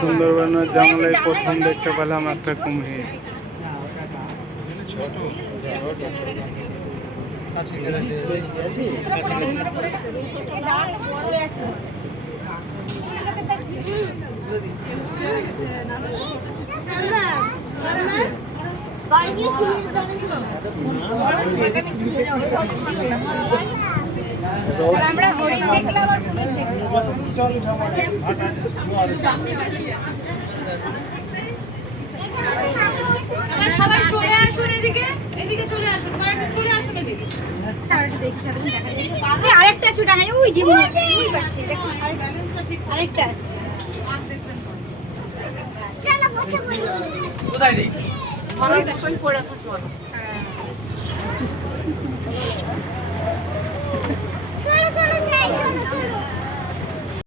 সুন্দরবনের জঙ্গলে প্রথম দেখতে পেলাম একটা কুমির। আমরা হরিণ দেখলাম আর কুমির দেখলাম। সবাই চলে আসুন এদিকে, এদিকে চলে আসুন, কয়েকজন চলে আসুন এদিকে। আরেকটা আছে ডাঙায়, ওই যে মনে হচ্ছে ওই পাশে দেখুন আরেকটা আছে। কোথায় দেখি? অনেক এখন পড়ে থাকবো।